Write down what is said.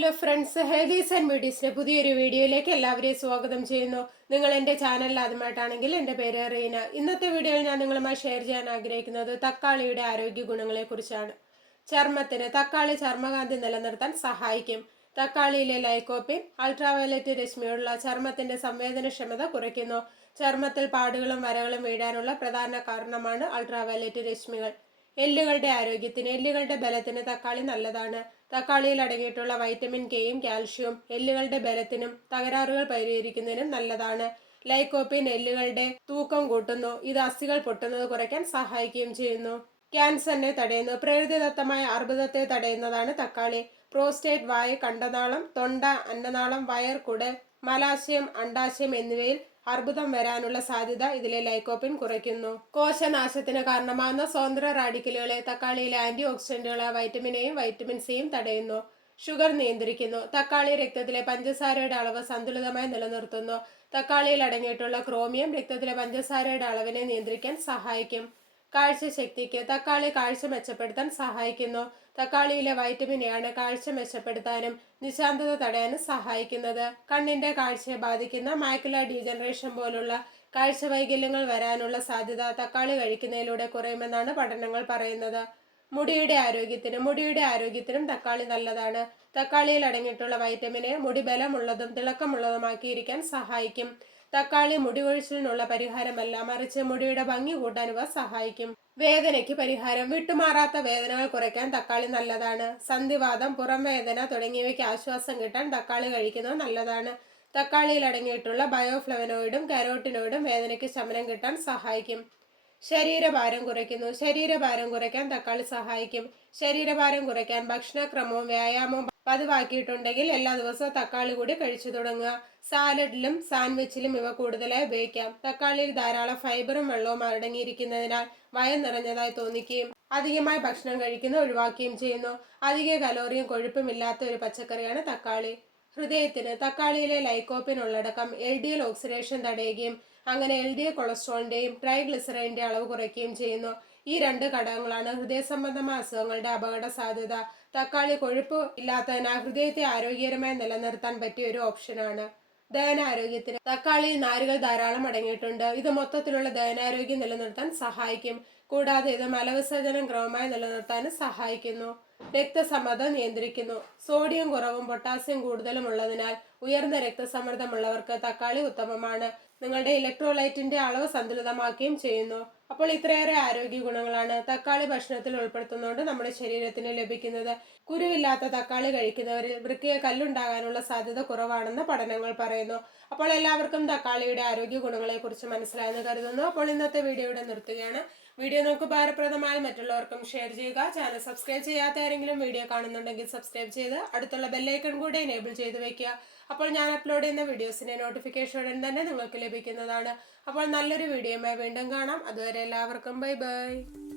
Hello friends, healthies and ബ്യൂട്ടീസിന്റെ പുതിയൊരു വീഡിയോയിലേക്ക് എല്ലാവരെയും സ്വാഗതം ചെയ്യുന്നു. നിങ്ങൾ എൻ്റെ ചാനലിൽ ആദ്യമായിട്ടാണെങ്കിൽ എൻ്റെ പേര് റീന. ഇന്നത്തെ വീഡിയോയിൽ ഞാൻ നിങ്ങളുമായി ഷെയർ ചെയ്യാൻ ആഗ്രഹിക്കുന്നത് തക്കാളിയുടെ ആരോഗ്യ ഗുണങ്ങളെക്കുറിച്ചാണ്. ചർമ്മത്തിന് തക്കാളി ചർമ്മകാന്തി നിലനിർത്താൻ സഹായിക്കും. തക്കാളിയിലെ ലൈക്കോപ്പിൻ അൾട്രാവയലറ്റ് രശ്മിയുള്ള ചർമ്മത്തിന്റെ സംവേദനക്ഷമത കുറയ്ക്കുന്നു. ചർമ്മത്തിൽ പാടുകളും വരകളും വീഴാനുള്ള പ്രധാന കാരണമാണ് അൾട്രാവയലറ്റ് രശ്മികൾ. എല്ലുകളുടെ ആരോഗ്യത്തിന് എല്ലുകളുടെ ബലത്തിന് തക്കാളി നല്ലതാണ്. തക്കാളിയിൽ അടങ്ങിയിട്ടുള്ള വൈറ്റമിൻ കെയും കാൽഷ്യവും എല്ലുകളുടെ ബലത്തിനും തകരാറുകൾ പരിഹരിക്കുന്നതിനും നല്ലതാണ്. ലൈക്കോപ്പിൻ എല്ലുകളുടെ തൂക്കം കൂട്ടുന്നു. ഇത് അസ്ഥികൾ പൊട്ടുന്നത് കുറയ്ക്കാൻ സഹായിക്കുകയും ചെയ്യുന്നു. ക്യാൻസറിനെ തടയുന്നു. പ്രകൃതിദത്തമായ അർബുദത്തെ തടയുന്നതാണ് തക്കാളി. പ്രോസ്റ്റേറ്റ്, വായു, കണ്ടനാളം, തൊണ്ട, അന്നനാളം, വയർ, കുടൽ, മലാശയം, അണ്ഡാശയം എന്നിവയിൽ അർബുദം വരാനുള്ള സാധ്യത ഇതിലെ ലൈക്കോപ്പിൻ കുറയ്ക്കുന്നു. കോശനാശത്തിന് കാരണമാകുന്ന സ്വതന്ത്ര റാഡിക്കലുകളെ തക്കാളിയിലെ ആന്റി ഓക്സിഡന്റുകളായ വൈറ്റമിൻ എയും വൈറ്റമിൻ സിയും തടയുന്നു. ഷുഗർ നിയന്ത്രിക്കുന്നു. തക്കാളി രക്തത്തിലെ പഞ്ചസാരയുടെ അളവ് സന്തുലിതമായി നിലനിർത്തുന്നു. തക്കാളിയിൽ അടങ്ങിയിട്ടുള്ള ക്രോമിയം രക്തത്തിലെ പഞ്ചസാരയുടെ അളവിനെ നിയന്ത്രിക്കാൻ സഹായിക്കും. കാഴ്ചശക്തിക്ക് തക്കാളി കാഴ്ച മെച്ചപ്പെടുത്താൻ സഹായിക്കുന്നു. തക്കാളിയിലെ വൈറ്റമിൻ എ ആണ് കാഴ്ച മെച്ചപ്പെടുത്താനും നിശാന്തത തടയാനും സഹായിക്കുന്നത്. കണ്ണിന്റെ കാഴ്ചയെ ബാധിക്കുന്ന മാക്കുലർ ഡീജനറേഷൻ പോലുള്ള കാഴ്ച വൈകല്യങ്ങൾ വരാനുള്ള സാധ്യത തക്കാളി കഴിക്കുന്നതിലൂടെ കുറയുമെന്നാണ് പഠനങ്ങൾ പറയുന്നത്. മുടിയുടെ ആരോഗ്യത്തിനും തക്കാളി നല്ലതാണ്. തക്കാളിയിൽ അടങ്ങിയിട്ടുള്ള വൈറ്റമിൻ എ മുടി ബലമുള്ളതും തിളക്കമുള്ളതുമാക്കിയിരിക്കാൻ സഹായിക്കും. തക്കാളി മുടി കൊഴിച്ചിലിനുള്ള പരിഹാരമല്ല, മറിച്ച് മുടിയുടെ ഭംഗി കൂട്ടാൻ ഇവ സഹായിക്കും. വേദനയ്ക്ക് പരിഹാരം. വിട്ടുമാറാത്ത വേദനകൾ കുറയ്ക്കാൻ തക്കാളി നല്ലതാണ്. സന്ധിവാതം, പുറം വേദന തുടങ്ങിയവയ്ക്ക് ആശ്വാസം കിട്ടാൻ തക്കാളി കഴിക്കുന്നത് നല്ലതാണ്. തക്കാളിയിൽ അടങ്ങിയിട്ടുള്ള ബയോഫ്ലവനോയിഡും കരോട്ടിനോയിഡും വേദനയ്ക്ക് ശമനം കിട്ടാൻ സഹായിക്കും. ശരീരഭാരം കുറയ്ക്കുന്നു. ശരീരഭാരം കുറയ്ക്കാൻ തക്കാളി സഹായിക്കും. ശരീരഭാരം കുറയ്ക്കാൻ ഭക്ഷണക്രമവും വ്യായാമവും പതിവാക്കിയിട്ടുണ്ടെങ്കിൽ എല്ലാ ദിവസവും തക്കാളി കൂടി കഴിച്ചു തുടങ്ങുക. സാലഡിലും സാൻഡ്വിച്ചിലും ഇവ കൂടുതലായി ഉപയോഗിക്കാം. തക്കാളിയിൽ ധാരാളം ഫൈബറും വെള്ളവും അടങ്ങിയിരിക്കുന്നതിനാൽ വയർ നിറഞ്ഞതായി തോന്നിക്കുകയും അധികമായി ഭക്ഷണം കഴിക്കുന്നത് ഒഴിവാക്കുകയും ചെയ്യുന്നു. അധിക കലോറിയും കൊഴുപ്പും ഇല്ലാത്ത ഒരു പച്ചക്കറിയാണ് തക്കാളി. ഹൃദയത്തിന് തക്കാളിയിലെ ലൈക്കോപ്പിൻ ഉള്ളടക്കം LDL ഓക്സിഡേഷൻ തടയുകയും അങ്ങനെ LDL കൊളസ്ട്രോളിന്റെയും ട്രൈഗ്ലിസറൈഡിന്റെ അളവ് കുറയ്ക്കുകയും ചെയ്യുന്നു. ഈ രണ്ട് ഘടകങ്ങളാണ് ഹൃദയ സംബന്ധമായ അസുഖങ്ങളുടെ അപകട സാധ്യത. തക്കാളി കൊഴുപ്പ് ഇല്ലാത്തതിനാൽ ഹൃദയത്തെ ആരോഗ്യകരമായി നിലനിർത്താൻ പറ്റിയ ഒരു ഓപ്ഷനാണ്. ദഹനാരോഗ്യത്തിന് തക്കാളിയിൽ നാരുകൾ ധാരാളം അടങ്ങിയിട്ടുണ്ട്. ഇത് മൊത്തത്തിലുള്ള ദഹനാരോഗ്യം നിലനിർത്താൻ സഹായിക്കും. കൂടാതെ ഇത് മലവിസർജനം ക്രമമായി നിലനിർത്താനും സഹായിക്കുന്നു. രക്തസമ്മർദ്ദം നിയന്ത്രിക്കുന്നു. സോഡിയം കുറവും പൊട്ടാസ്യം കൂടുതലും ഉള്ളതിനാൽ ഉയർന്ന രക്തസമ്മർദ്ദമുള്ളവർക്ക് തക്കാളി ഉത്തമമാണ്. നിങ്ങളുടെ ഇലക്ട്രോലൈറ്റിന്റെ അളവ് സന്തുലിതമാക്കുകയും ചെയ്യുന്നു. അപ്പോൾ ഇത്രയേറെ ആരോഗ്യ ഗുണങ്ങളാണ് തക്കാളി ഭക്ഷണത്തിൽ ഉൾപ്പെടുത്തുന്നതുകൊണ്ട് നമ്മുടെ ശരീരത്തിന് ലഭിക്കുന്നത്. കുരുവില്ലാത്ത തക്കാളി കഴിക്കുന്നവരിൽ വൃക്കയെ കല്ലുണ്ടാകാനുള്ള സാധ്യത കുറവാണെന്ന് പഠനങ്ങൾ പറയുന്നു. അപ്പോൾ എല്ലാവർക്കും തക്കാളിയുടെ ആരോഗ്യ ഗുണങ്ങളെ കുറിച്ച് മനസ്സിലായെന്ന് കരുതുന്നു. അപ്പോൾ ഇന്നത്തെ വീഡിയോ ഇവിടെ നിർത്തുകയാണ്. വീഡിയോ നമുക്ക് ഉപകാരപ്രദമായി മറ്റുള്ളവർക്കും ഷെയർ ചെയ്യുക. ചാനൽ സബ്സ്ക്രൈബ് ചെയ്യാത്ത ആരെങ്കിലും വീഡിയോ കാണുന്നുണ്ടെങ്കിൽ സബ്സ്ക്രൈബ് ചെയ്ത് അടുത്തുള്ള ബെല്ലൈക്കൺ കൂടെ എനേബിൾ ചെയ്ത് വെക്കുക. അപ്പോൾ ഞാൻ അപ്ലോഡ് ചെയ്യുന്ന വീഡിയോസിന്റെ നോട്ടിഫിക്കേഷൻ ഉടൻ തന്നെ നിങ്ങൾക്ക് ലഭിക്കുന്നതാണ്. അപ്പോൾ നല്ലൊരു വീഡിയോയുമായി വീണ്ടും കാണാം. അതുവരെ എല്ലാവർക്കും ബൈ ബൈ.